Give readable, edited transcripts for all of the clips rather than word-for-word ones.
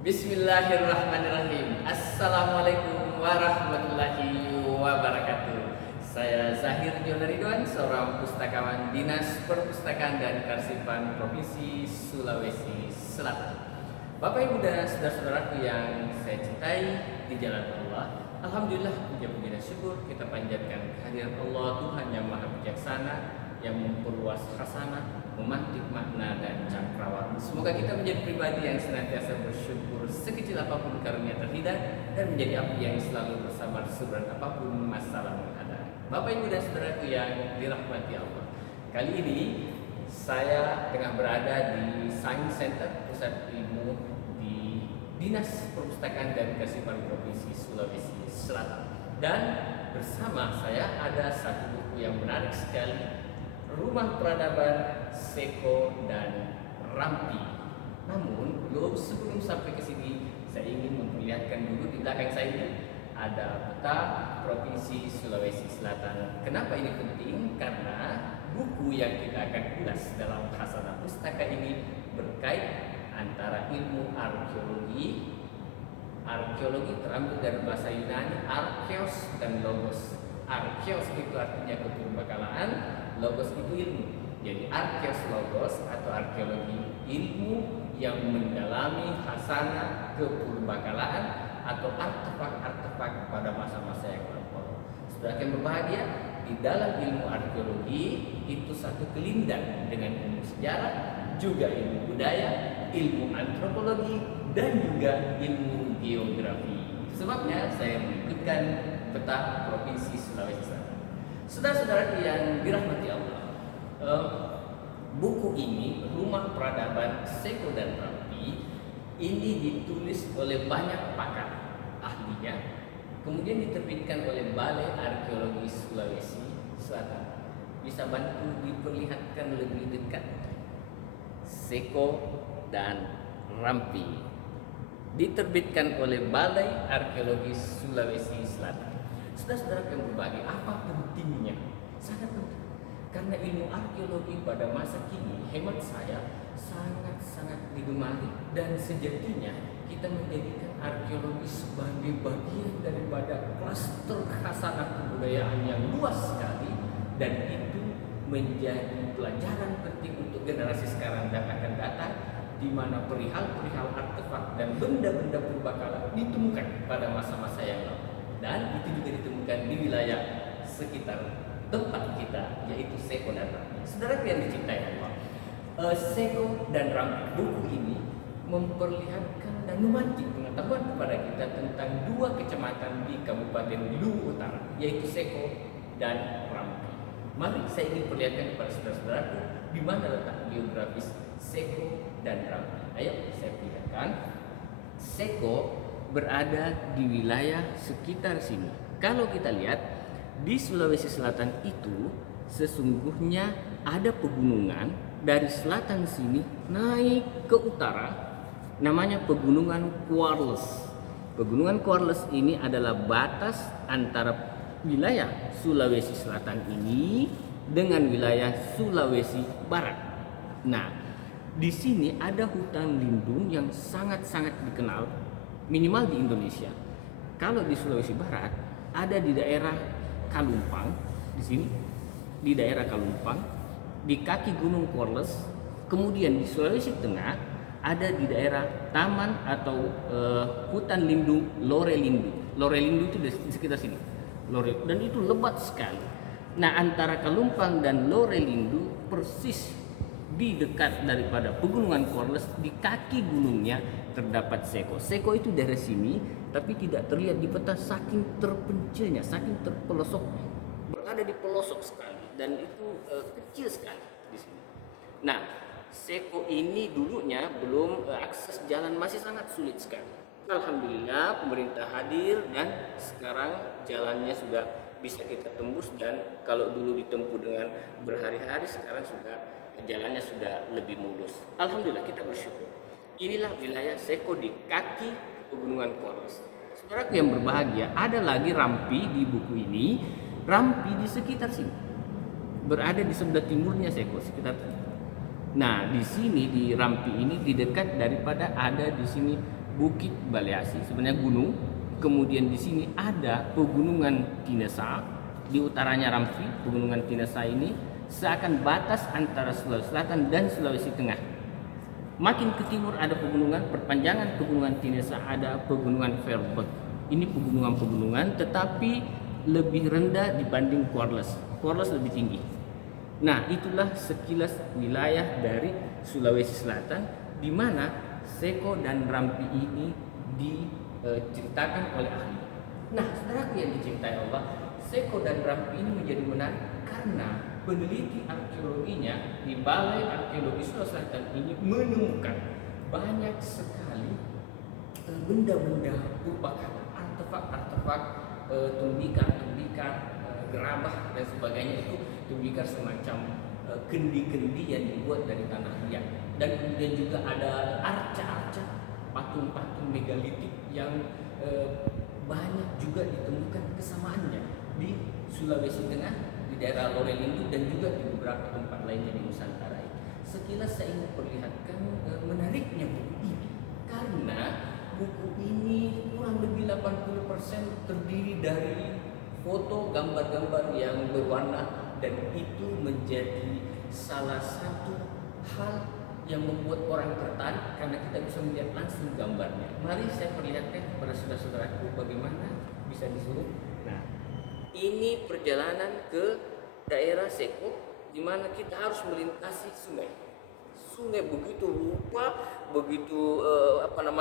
Bismillahirrahmanirrahim. Assalamualaikum warahmatullahi wabarakatuh. Saya Zahir John Ridwan, seorang pustakawan Dinas Perpustakaan dan Kearsipan Provinsi Sulawesi Selatan. Bapak Ibu dan saudara-saudaraku yang saya cintai di jalan Allah, alhamdulillah, puji-puji dan syukur kita panjatkan kehadiran Allah, Tuhan yang Maha Bijaksana, yang memperluas hasanah, memantik makna dan cakrawala. Semoga kita menjadi pribadi yang senantiasa bersyukur sekecil apapun karunia terhidang, dan menjadi api yang selalu bersabar seberat apapun masalah menghadang. Bapak Ibu dan saudaraku yang dirahmati Allah, kali ini saya tengah berada di Science Center Pusat Ilmu di Dinas Perpustakaan dan Kearsipan Provinsi Sulawesi Selatan, dan bersama saya ada satu buku yang menarik sekali, Rumah Peradaban Seko dan Rampi. Namun sebelum sampai ke sini, saya ingin memperlihatkan dulu di belakang saya ini ada peta Provinsi Sulawesi Selatan. Kenapa ini penting? Karena buku yang kita akan ulas dalam Khasanah Pustaka ini berkait antara ilmu arkeologi. Arkeologi terambil dari bahasa Yunani arkeos dan logos. Arkeos itu artinya kepurbakalaan, logos itu ilmu. Jadi arkeos logos atau arkeologi, ilmu yang mendalami khasanah kepurbakalaan atau artefak-artefak pada masa-masa yang lampau. Saudara yang berbahagia, di dalam ilmu arkeologi itu satu kelindang dengan ilmu sejarah, juga ilmu budaya, ilmu antropologi, dan juga ilmu geografi. Sebabnya saya mengikutkan peta Provinsi Sulawesi Selatan. Saudara-saudara yang dirahmati Allah, buku ini Rumah Peradaban Seko dan Rampi ini ditulis oleh banyak pakar ahlinya, kemudian diterbitkan oleh Balai Arkeologi Sulawesi Selatan. Bisa bantu diperlihatkan lebih dekat Seko dan Rampi, diterbitkan oleh Balai Arkeologi Sulawesi Selatan. Saudara-saudara yang berbahagia, apa pentingnya? Sangat penting. Karena ilmu arkeologi pada masa kini, hemat saya, sangat-sangat digemari, dan sejatinya kita menjadikan arkeologi sebagai bagian daripada klaster khasanah kebudayaan yang luas sekali, dan itu menjadi pelajaran penting untuk generasi sekarang dan akan datang, di mana perihal-perihal artefak dan benda-benda purbakala ditemukan pada masa-masa yang lalu, dan itu juga ditemukan di wilayah sekitar tempat kita, yaitu Seko dan Rampi. Saudara yang dicintai Allah, Seko dan Rampi, buku ini memperlihatkan dan memantik pengetahuan kepada kita tentang dua kecamatan di Kabupaten Luwu Utara, yaitu Seko dan Rampi. Mari saya ingin perlihatkan kepada saudara-saudaraku di mana letak geografis Seko dan Rampi. Ayo saya perlihatkan. Seko berada di wilayah sekitar sini. Kalau kita lihat di Sulawesi Selatan itu sesungguhnya ada pegunungan dari selatan sini naik ke utara, namanya Pegunungan Quarles. Pegunungan Quarles ini adalah batas antara wilayah Sulawesi Selatan ini dengan wilayah Sulawesi Barat. Nah, di sini ada hutan lindung yang sangat-sangat dikenal, minimal di Indonesia. Kalau di Sulawesi Barat ada di daerah Kalumpang, di sini di daerah Kalumpang, di kaki Gunung Quarles. Kemudian di Sulawesi Tengah ada di daerah taman atau hutan lindung Lorelindu. Lorelindu itu di sekitar sini. Dan itu lebat sekali. Nah, antara Kalumpang dan Lorelindu persis di dekat daripada Pegunungan Quarles, di kaki gunungnya terdapat Seko. Seko itu dari sini, tapi tidak terlihat di peta saking terpencilnya, saking terpelosoknya. Berada di pelosok sekali, dan itu kecil sekali di sini. Nah, Seko ini dulunya belum akses jalan masih sangat sulit sekali. Alhamdulillah pemerintah hadir, dan sekarang jalannya sudah bisa kita tembus, dan kalau dulu ditempuh dengan berhari-hari, sekarang sudah jalannya sudah lebih mulus. Alhamdulillah kita bersyukur. Inilah wilayah Seko di kaki Pegunungan Quarles. Saudaraku yang berbahagia, ada lagi Rampi di buku ini. Rampi di sekitar sini, berada di sebelah timurnya Seko, sekitar. Nah, di sini di Rampi ini di dekat daripada ada di sini Bukit Baleasi, sebenarnya gunung. Kemudian di sini ada pegunungan Tinesa, di utaranya Rampi. Pegunungan Tinesa ini seakan batas antara Sulawesi Selatan dan Sulawesi Tengah. Makin ke timur ada pegunungan, perpanjangan pegunungan Tinesa, ada pegunungan Verberg. Ini pegunungan-pegunungan tetapi lebih rendah dibanding Quarles. Quarles lebih tinggi. Nah, itulah sekilas wilayah dari Sulawesi Selatan di mana Seko dan Rampi ini diceritakan oleh ahli. Nah, saudaraku yang dicintai Allah, Seko dan Rampi ini menjadi menarik karena peneliti arkeologinya di Balai Arkeologi Sulawesi Selatan ini menemukan banyak sekali benda-benda purbakala, artefak-artefak, tumbikan-tumbikan, gerabah dan sebagainya. Itu tumbikan semacam kendi-kendi yang dibuat dari tanah liat, dan kemudian juga ada arca-arca, patung-patung megalitik yang banyak juga ditemukan kesamaannya di Sulawesi Tengah, di daerah Lorelindo, dan juga di beberapa tempat lainnya di Nusantara. Sekilas saya ingin perlihatkan menariknya buku ini karena buku ini kurang lebih 80% terdiri dari foto, gambar-gambar yang berwarna, dan itu menjadi salah satu hal yang membuat orang tertarik karena kita bisa melihat langsung gambarnya. Mari saya perlihatkan kepada saudara-saudaraku bagaimana bisa disuruh. Nah, ini perjalanan ke daerah Seko di mana kita harus melintasi sungai. Sungai begitu rupa, begitu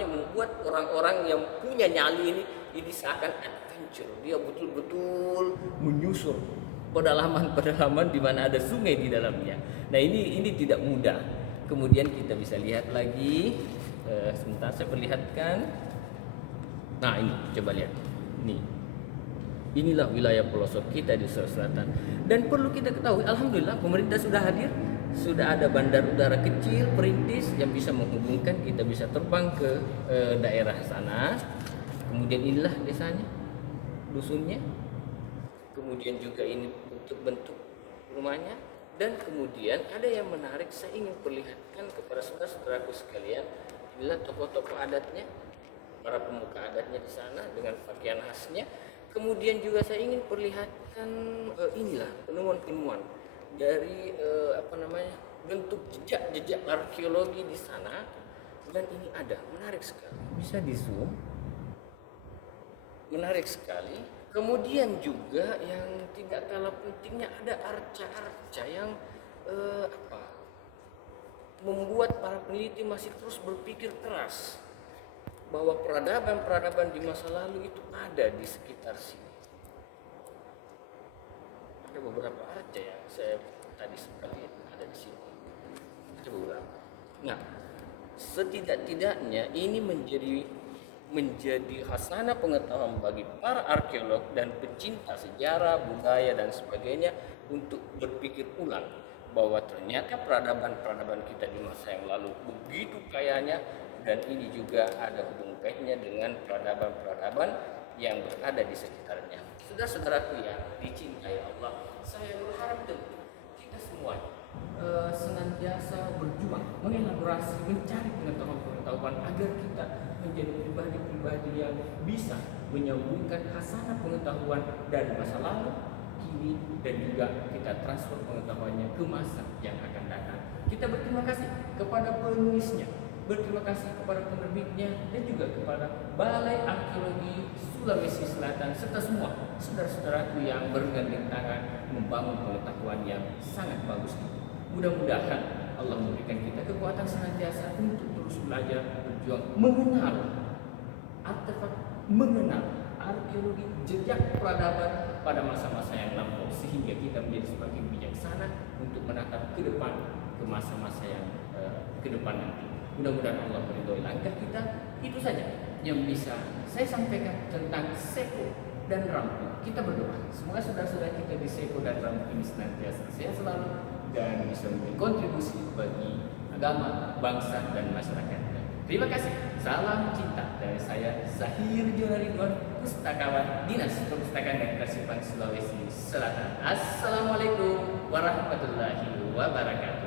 membuat orang-orang yang punya nyali ini seakan adventure. Dia betul-betul menyusur pedalaman-pedalaman di mana ada sungai di dalamnya. Nah, ini tidak mudah. Kemudian kita bisa lihat lagi, sebentar saya perlihatkan. Nah, ini coba lihat. Inilah wilayah pelosok kita di Sulawesi Selatan. Dan perlu kita ketahui, alhamdulillah pemerintah sudah hadir. Sudah ada bandar udara kecil perintis yang bisa menghubungkan, kita bisa terbang ke daerah sana. Kemudian inilah desanya, dusunnya. Kemudian juga ini bentuk-bentuk rumahnya. Dan kemudian ada yang menarik, saya ingin perlihatkan kepada saudara-saudaraku sekalian. Inilah tokoh-tokoh adatnya, para pemuka adatnya di sana dengan pakaian khasnya. Kemudian juga saya ingin perlihatkan inilah penemuan-penemuan dari bentuk jejak-jejak arkeologi di sana. Dan ini ada, menarik sekali, bisa di zoom, menarik sekali. Kemudian juga yang tidak kalah pentingnya ada arca-arca yang membuat para peneliti masih terus berpikir keras bahwa peradaban-peradaban di masa lalu itu ada di sekitar sini. Ada beberapa arca yang saya tadi sempat lihat ada di sini. Ada beberapa. Nah, setidak-tidaknya ini menjadi khasanah pengetahuan bagi para arkeolog dan pecinta sejarah, budaya dan sebagainya untuk berpikir ulang bahwa ternyata peradaban-peradaban kita di masa yang lalu begitu kayanya, dan ini juga ada hubungan kaitnya dengan peradaban-peradaban yang berada di sekitarnya. Saudara-saudaraku yang dicintai Allah, saya berharap tentu kita semuanya senantiasa berjuang, mengelaborasi, mencari pengetahuan-pengetahuan agar kita menjadi pribadi-pribadi yang bisa menyambungkan khasanah pengetahuan dari masa lalu, kini, dan juga kita transfer pengetahuannya ke masa yang akan datang. Kita berterima kasih kepada penulisnya, berterima kasih kepada penerbitnya, dan juga kepada Balai Arkeologi Sulawesi Selatan serta semua saudara-saudaraku yang bergandeng tangan membangun pengetahuan yang sangat bagus ini. Mudah-mudahan Allah memberikan kita kekuatan senantiasa untuk terus belajar, berjuang, mengenal artefak, mengenal arkeologi, jejak peradaban pada masa-masa yang lampau, sehingga kita menjadi semakin bijaksana untuk menatap ke depan, ke masa-masa yang ke depan nanti. Mudah-mudahan Allah meridhoi langkah kita. Itu saja yang bisa saya sampaikan tentang Seko dan Rampi. Kita berdoa semoga saudara-saudara kita di Seko dan Rampi ini senantiasa sehat selalu dan bisa memberi kontribusi bagi agama, bangsa, dan masyarakat. Terima kasih. Salam cinta dari saya, Zahir Jona Ridwan, Pustakawan Dinas Perpustakaan dan Kearsipan Sulawesi Selatan. Assalamualaikum warahmatullahi wabarakatuh.